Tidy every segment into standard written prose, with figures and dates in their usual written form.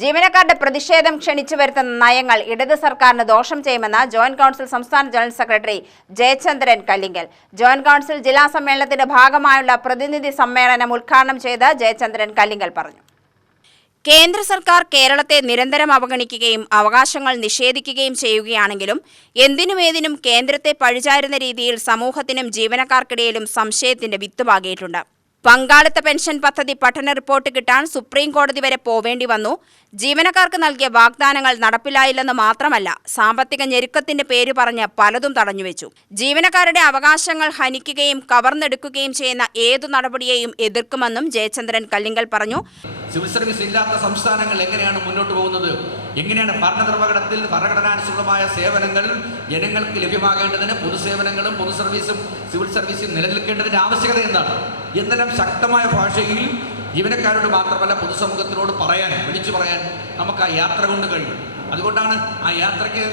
ജീവനക്കാരുടെ പ്രതിഷേധം ക്ഷണിച്ചു വരുത്തുന്ന നയങ്ങൾ ഇടത് സർക്കാരിന് ദോഷം ചെയ്യുമെന്ന് ജോയിന്റ് കൗൺസിൽ സംസ്ഥാന general secretary Jayachandran Kallingal. Joint council ജില്ലാ സമ്മേളനത്തിന്റെ ഭാഗമായുള്ള പ്രതിനിധി സമ്മേളനം ഉദ്ഘാടനം ചെയ്ത് ജയചന്ദ്രൻ കല്ലിങ്കൽ പറഞ്ഞു. കേന്ദ്ര സർക്കാർ കേരളത്തെ നിരന്തരം അവഗണിക്കുകയും അവകാശങ്ങൾ നിഷേധിക്കുകയും ചെയ്യുകയാണെങ്കിലും എന്തിനുമേതിനും കേന്ദ്രത്തെ പഴിചാരുന്ന രീതിയിൽ സമൂഹത്തിനും ജീവനക്കാർക്കിടയിലും സംശയത്തിന്റെ വിത്ത് പാകിയിട്ടുണ്ട്. പങ്കാളിത്ത പെൻഷൻ പദ്ധതി പഠന റിപ്പോർട്ട് കിട്ടാൻ സുപ്രീം കോടതി വരെ പോവേണ്ടി വന്നു. ജീവനക്കാർക്ക് നൽകിയ വാഗ്ദാനങ്ങൾ നടപ്പിലായില്ലെന്ന് മാത്രമല്ല, സാമ്പത്തിക ഞെരുക്കത്തിന്റെ പേര് പറഞ്ഞ് പലതും തടഞ്ഞുവെച്ചു. ജീവനക്കാരുടെ അവകാശങ്ങൾ ഹനിക്കുകയും കവർന്നെടുക്കുകയും ചെയ്യുന്ന ഏതു നടപടിയെയും എതിർക്കുമെന്നും ജയചന്ദ്രൻ കല്ലിങ്കൽ പറഞ്ഞു. സിവിൽ സർവീസ് ഇല്ലാത്ത സംസ്ഥാനങ്ങൾ എങ്ങനെയാണ് മുന്നോട്ട് പോകുന്നത്? എങ്ങനെയാണ് ഭരണനിർവഹണത്തിൽ ഭരണഘടനാനുസൃതമായ സേവനങ്ങൾ ജനങ്ങൾക്ക് ലഭ്യമാകേണ്ടതിന് പൊതുസേവനങ്ങളും പൊതു സർവീസും സിവിൽ സർവീസും നിലനിൽക്കേണ്ടതിൻ്റെ ആവശ്യകത എന്താണ് എന്നെല്ലാം ശക്തമായ ഭാഷയിൽ ജീവനക്കാരോട് മാത്രമല്ല പൊതുസമൂഹത്തിനോട് വിളിച്ചു പറയാൻ നമുക്ക് ആ യാത്ര കൊണ്ട് കഴിയും. അതുകൊണ്ടാണ് ആ യാത്രയ്ക്ക്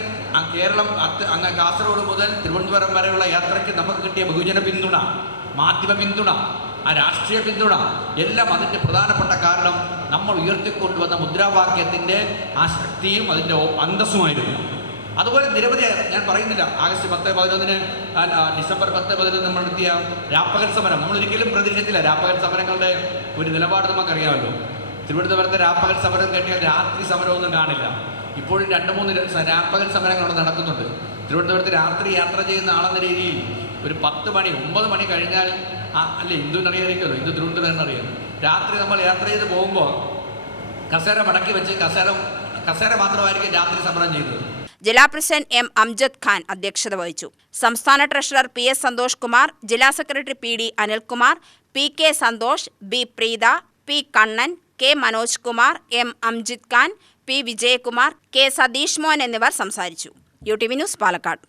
കേരളം അങ്ങ് കാസർഗോഡ് മുതൽ തിരുവനന്തപുരം വരെയുള്ള യാത്രയ്ക്ക് നമുക്ക് കിട്ടിയ ബഹുജന പിന്തുണ, മാധ്യമ പിന്തുണ, ആ രാഷ്ട്രീയ പിന്തുണ എല്ലാം അതിൻ്റെ പ്രധാനപ്പെട്ട കാരണം നമ്മൾ ഉയർത്തിക്കൊണ്ടുവന്ന മുദ്രാവാക്യത്തിൻ്റെ ആ ശക്തിയും അതിൻ്റെ അന്തസ്സുമായിരുന്നു. അതുപോലെ നിരവധി ഞാൻ പറയുന്നില്ല, ആഗസ്റ്റ് 10-11 ഡിസംബർ 10-11 നമ്മൾ നടത്തിയ രാപ്പകൽ സമരം നമ്മളൊരിക്കലും പ്രതീക്ഷിച്ചില്ല. രാപ്പകൽ സമരങ്ങളുടെ ഒരു നിലപാട് നമുക്കറിയാമല്ലോ. തിരുവനന്തപുരത്തെ രാപ്പകൽ സമരം കേട്ടിയാൽ രാത്രി സമരമൊന്നും കാണില്ല. ഇപ്പോഴും 2-3 രാപ്പകൽ സമരങ്ങൾ അവിടെ നടക്കുന്നുണ്ട്. തിരുവനന്തപുരത്ത് രാത്രി യാത്ര ചെയ്യുന്ന ആളെന്ന രീതിയിൽ ഒരു 10 മണി 9 മണി കഴിഞ്ഞാൽ അല്ലേ ഹിന്ദുവിനറിയായിരിക്കുമല്ലോ, ഹിന്ദു തിരുവനന്തപുരം എന്നറിയാം. രാത്രി നമ്മൾ യാത്ര ചെയ്ത് പോകുമ്പോൾ കസേര മടക്കി വെച്ച് കസേര മാത്രമായിരിക്കും രാത്രി സമരം ചെയ്യുന്നത്. ജില്ലാ പ്രസിഡന്റ് എം അംജദ് ഖാൻ അധ്യക്ഷത വഹിച്ചു. സംസ്ഥാന ട്രഷറർ PS സന്തോഷ് കുമാർ, ജില്ലാ secretary PD Anilkumar, PK Santhosh, B Preetha, P Kannan, K Manoj Kumar, M Amjid Khan, P Vijayakumar, K Satheesh Mon എന്നിവർ സംസാരിച്ചു. UTV news Palakkad.